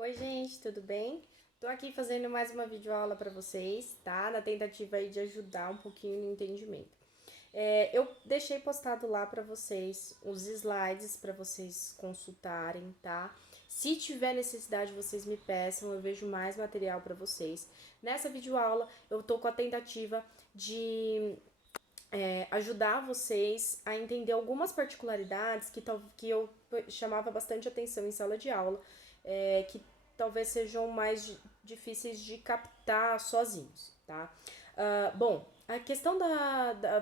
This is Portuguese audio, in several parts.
Oi, gente, tudo bem? Tô aqui fazendo mais uma videoaula para vocês, tá? Na tentativa aí de ajudar um pouquinho no entendimento. Eu deixei postado lá para vocês os slides para vocês consultarem, tá? Se tiver necessidade, vocês me peçam, eu vejo mais material para vocês. Nessa videoaula, eu tô com a tentativa de ajudar vocês a entender algumas particularidades que eu chamava bastante atenção em sala de aula, que talvez sejam mais difíceis de captar sozinhos, tá? Bom, a questão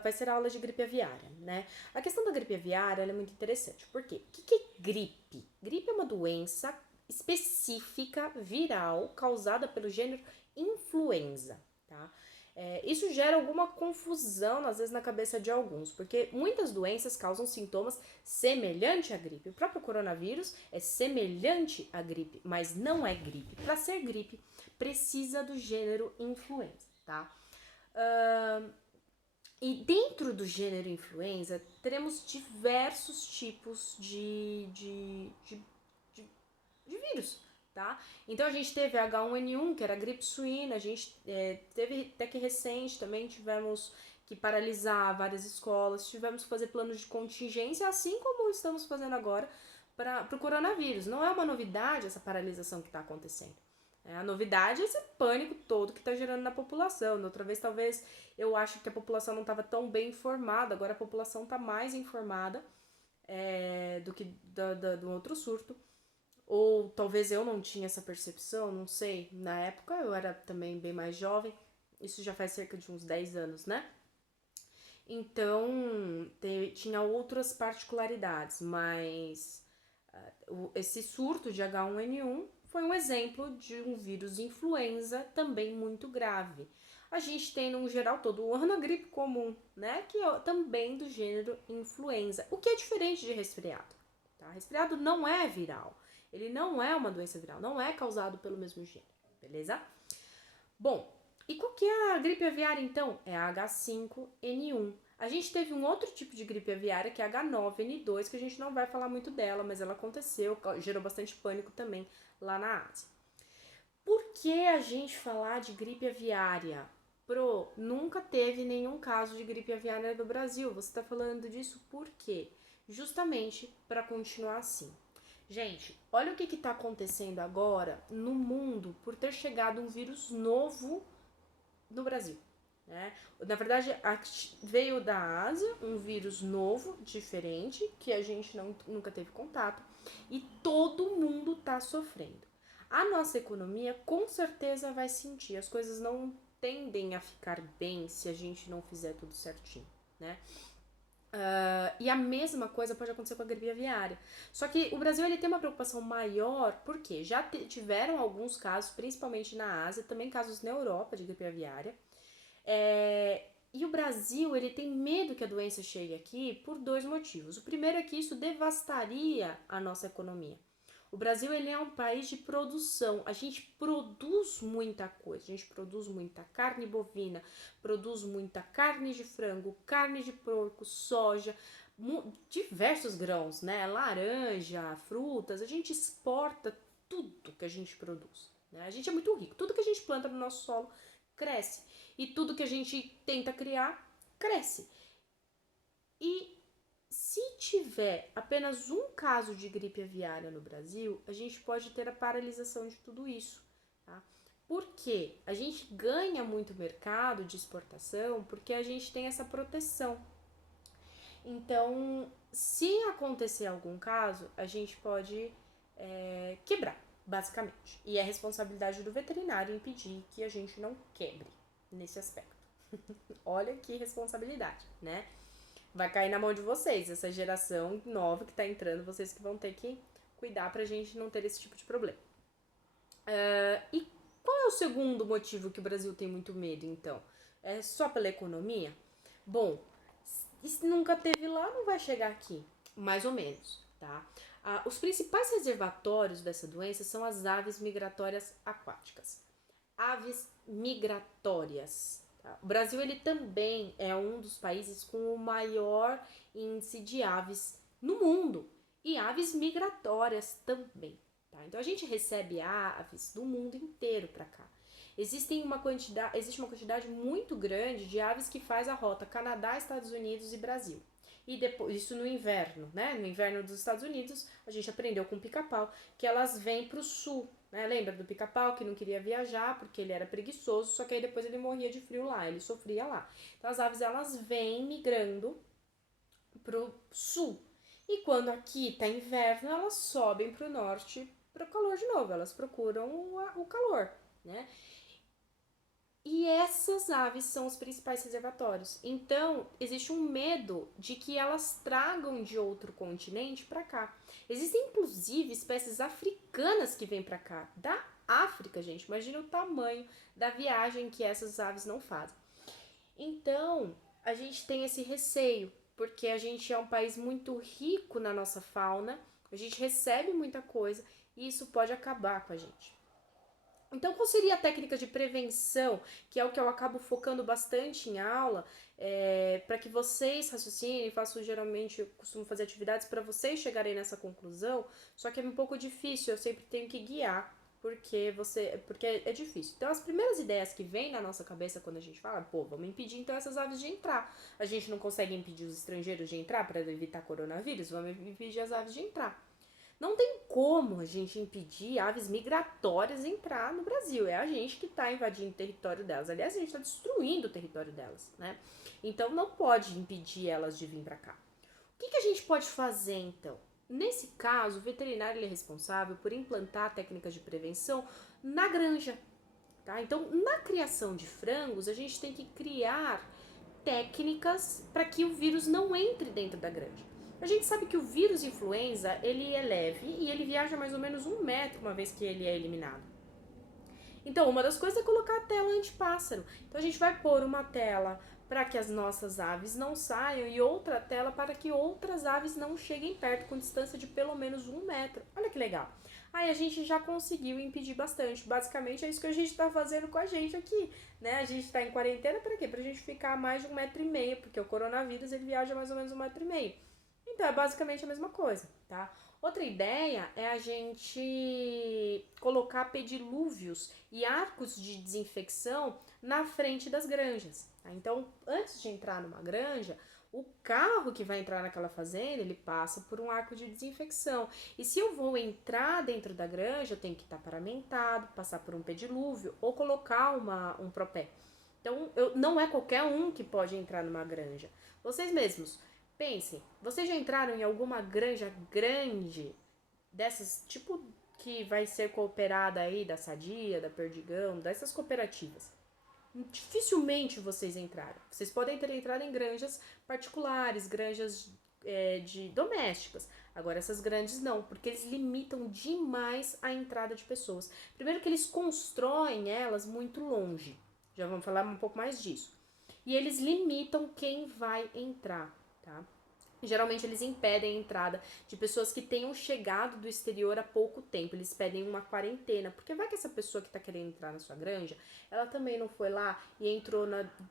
vai ser a aula de gripe aviária, né? A questão da gripe aviária é muito interessante. Por quê? O que é gripe? Gripe é uma doença específica viral causada pelo gênero influenza, tá? Isso gera alguma confusão, às vezes, na cabeça de alguns, porque muitas doenças causam sintomas semelhantes à gripe. O próprio coronavírus é semelhante à gripe, mas não é gripe. Para ser gripe, precisa do gênero influenza, tá? E dentro do gênero influenza, teremos diversos tipos de vírus, tá? Então a gente teve H1N1, que era a gripe suína, a gente teve até que recente também tivemos que paralisar várias escolas, tivemos que fazer planos de contingência, assim como estamos fazendo agora para o coronavírus. Não é uma novidade essa paralisação que está acontecendo. A novidade é esse pânico todo que está gerando na população. Da outra vez, talvez, eu acho que a população não estava tão bem informada, agora a população está mais informada do que do outro surto. Ou talvez eu não tinha essa percepção, não sei. Na época eu era também bem mais jovem, isso já faz cerca de uns 10 anos, né? Então, tinha outras particularidades, mas esse surto de H1N1 foi um exemplo de um vírus influenza também muito grave. A gente tem, no geral, todo o ano a gripe comum, né? Que é também do gênero influenza, o que é diferente de resfriado. Tá? Resfriado não é viral, ele não é uma doença viral, não é causado pelo mesmo gênero, beleza? Bom, e qual que é a gripe aviária então? É a H5N1. A gente teve um outro tipo de gripe aviária que é a H9N2, que a gente não vai falar muito dela, mas ela aconteceu, gerou bastante pânico também lá na Ásia. Por que a gente falar de gripe aviária? Nunca teve nenhum caso de gripe aviária no Brasil. Você tá falando disso por quê? Justamente para continuar assim. Gente, olha o que está acontecendo agora no mundo por ter chegado um vírus novo no Brasil. Né? Na verdade, veio da Ásia um vírus novo, diferente, que a gente nunca teve contato, e todo mundo está sofrendo. A nossa economia com certeza vai sentir, as coisas não tendem a ficar bem se a gente não fizer tudo certinho, né? E a mesma coisa pode acontecer com a gripe aviária. Só que o Brasil ele tem uma preocupação maior, porque já tiveram alguns casos, principalmente na Ásia, também casos na Europa de gripe aviária. E o Brasil ele tem medo que a doença chegue aqui por dois motivos. O primeiro é que isso devastaria a nossa economia. O Brasil ele é um país de produção. A gente produz muita coisa. A gente produz muita carne bovina, produz muita carne de frango, carne de porco, soja, diversos grãos, né? Laranja, frutas. A gente exporta tudo que a gente produz. Né? A gente é muito rico. Tudo que a gente planta no nosso solo cresce. E tudo que a gente tenta criar cresce. E se tiver apenas um caso de gripe aviária no Brasil, a gente pode ter a paralisação de tudo isso. Tá? Por quê? A gente ganha muito mercado de exportação porque a gente tem essa proteção. Então, se acontecer algum caso, a gente pode quebrar, basicamente. E é responsabilidade do veterinário impedir que a gente não quebre nesse aspecto. Olha que responsabilidade, né? Vai cair na mão de vocês, essa geração nova que tá entrando, vocês que vão ter que cuidar pra gente não ter esse tipo de problema. E qual é o segundo motivo que o Brasil tem muito medo, então? É só pela economia? Bom, se nunca teve lá, não vai chegar aqui. Mais ou menos, tá? Os principais reservatórios dessa doença são as aves migratórias aquáticas. Aves migratórias. Tá? O Brasil ele também é um dos países com o maior índice de aves no mundo. E aves migratórias também. tá? Então a gente recebe aves do mundo inteiro para cá. Existe uma quantidade muito grande de aves que faz a rota Canadá, Estados Unidos e Brasil. E depois, isso no inverno, né? No inverno dos Estados Unidos, a gente aprendeu com o pica-pau que elas vêm para o sul, né? Lembra do pica-pau que não queria viajar porque ele era preguiçoso, só que aí depois ele morria de frio lá, ele sofria lá. Então as aves elas vêm migrando pro sul. E quando aqui tá inverno, elas sobem pro norte pro calor de novo, elas procuram o calor, né? E essas aves são os principais reservatórios. Então, existe um medo de que elas tragam de outro continente para cá. Existem inclusive espécies africanas que vêm para cá, da África, gente. Imagina o tamanho da viagem que essas aves não fazem. Então, a gente tem esse receio, porque a gente é um país muito rico na nossa fauna, a gente recebe muita coisa e isso pode acabar com a gente. Então, qual seria a técnica de prevenção, que é o que eu acabo focando bastante em aula, para que vocês raciocinem, geralmente, eu costumo fazer atividades para vocês chegarem nessa conclusão, só que é um pouco difícil, eu sempre tenho que guiar, porque é difícil. Então, as primeiras ideias que vêm na nossa cabeça quando a gente fala, pô, vamos impedir então essas aves de entrar. A gente não consegue impedir os estrangeiros de entrar para evitar coronavírus, vamos impedir as aves de entrar. Não tem como a gente impedir aves migratórias entrar no Brasil. É a gente que está invadindo o território delas. Aliás, a gente está destruindo o território delas, né? Então não pode impedir elas de vir para cá. O que a gente pode fazer então? Nesse caso, o veterinário ele é responsável por implantar técnicas de prevenção na granja. Tá? Então, na criação de frangos, a gente tem que criar técnicas para que o vírus não entre dentro da granja. A gente sabe que o vírus influenza, ele é leve e ele viaja mais ou menos 1 metro uma vez que ele é eliminado. Então, uma das coisas é colocar a tela antipássaro. Então, a gente vai pôr uma tela para que as nossas aves não saiam e outra tela para que outras aves não cheguem perto com distância de pelo menos 1 metro. Olha que legal. Aí a gente já conseguiu impedir bastante. Basicamente é isso que a gente está fazendo com a gente aqui, né? A gente está em quarentena para quê? Para a gente ficar a mais de 1,5 m, porque o coronavírus ele viaja mais ou menos 1,5 m. Então, é basicamente a mesma coisa, tá? Outra ideia é a gente colocar pedilúvios e arcos de desinfecção na frente das granjas, tá? Então, antes de entrar numa granja, o carro que vai entrar naquela fazenda, ele passa por um arco de desinfecção. E se eu vou entrar dentro da granja, eu tenho que estar paramentado, passar por um pedilúvio ou colocar um propé. Então, não é qualquer um que pode entrar numa granja. Vocês mesmos, pensem, vocês já entraram em alguma granja grande, dessas, tipo que vai ser cooperada aí, da Sadia, da Perdigão, dessas cooperativas? Dificilmente vocês entraram. Vocês podem ter entrado em granjas particulares, granjas de domésticas. Agora, essas grandes não, porque eles limitam demais a entrada de pessoas. Primeiro que eles constroem elas muito longe. Já vamos falar um pouco mais disso. E eles limitam quem vai entrar, tá? Geralmente eles impedem a entrada de pessoas que tenham chegado do exterior há pouco tempo. Eles pedem uma quarentena, porque vai que essa pessoa que está querendo entrar na sua granja, ela também não foi lá e entrou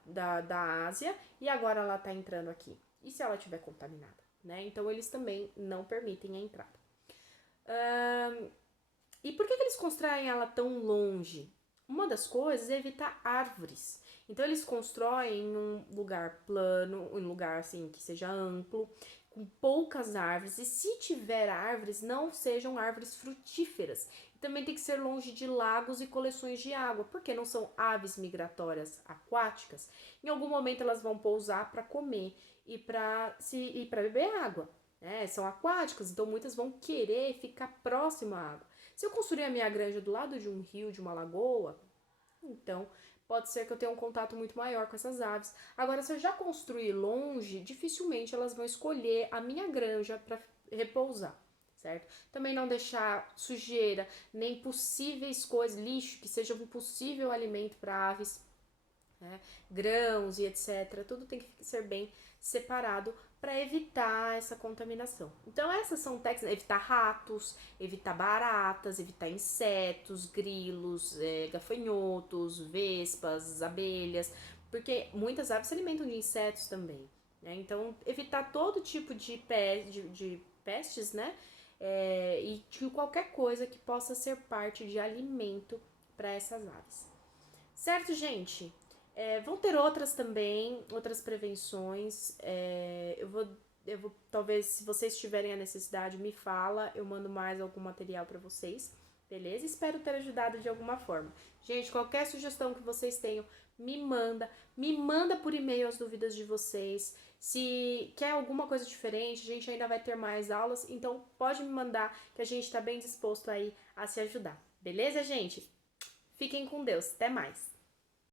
da Ásia e agora ela está entrando aqui. E se ela estiver contaminada, né? Então eles também não permitem a entrada. E por que eles constroem ela tão longe? Uma das coisas é evitar árvores. Então eles constroem em um lugar plano, um lugar assim que seja amplo, com poucas árvores. E se tiver árvores, não sejam árvores frutíferas. E também tem que ser longe de lagos e coleções de água, porque não são aves migratórias aquáticas. Em algum momento elas vão pousar para comer e para beber água. São aquáticas, então muitas vão querer ficar próximo à água. Se eu construir a minha granja do lado de um rio, de uma lagoa, então pode ser que eu tenha um contato muito maior com essas aves. Agora, se eu já construir longe, dificilmente elas vão escolher a minha granja para repousar, certo? Também não deixar sujeira, nem possíveis coisas, lixo, que seja um possível alimento para aves, né? Grãos e etc. Tudo tem que ser bem separado para evitar essa contaminação. Então essas são técnicas, evitar ratos, evitar baratas, evitar insetos, grilos, gafanhotos, vespas, abelhas, porque muitas aves se alimentam de insetos também, né? Então evitar todo tipo de pestes, né? e de qualquer coisa que possa ser parte de alimento para essas aves. Certo, gente? Vão ter outras também, outras prevenções. Eu vou, talvez, se vocês tiverem a necessidade, me fala, eu mando mais algum material para vocês, beleza? Espero ter ajudado de alguma forma. Gente, qualquer sugestão que vocês tenham, me manda por e-mail as dúvidas de vocês. Se quer alguma coisa diferente, a gente ainda vai ter mais aulas, então pode me mandar que a gente está bem disposto aí a se ajudar. Beleza, gente? Fiquem com Deus. Até mais.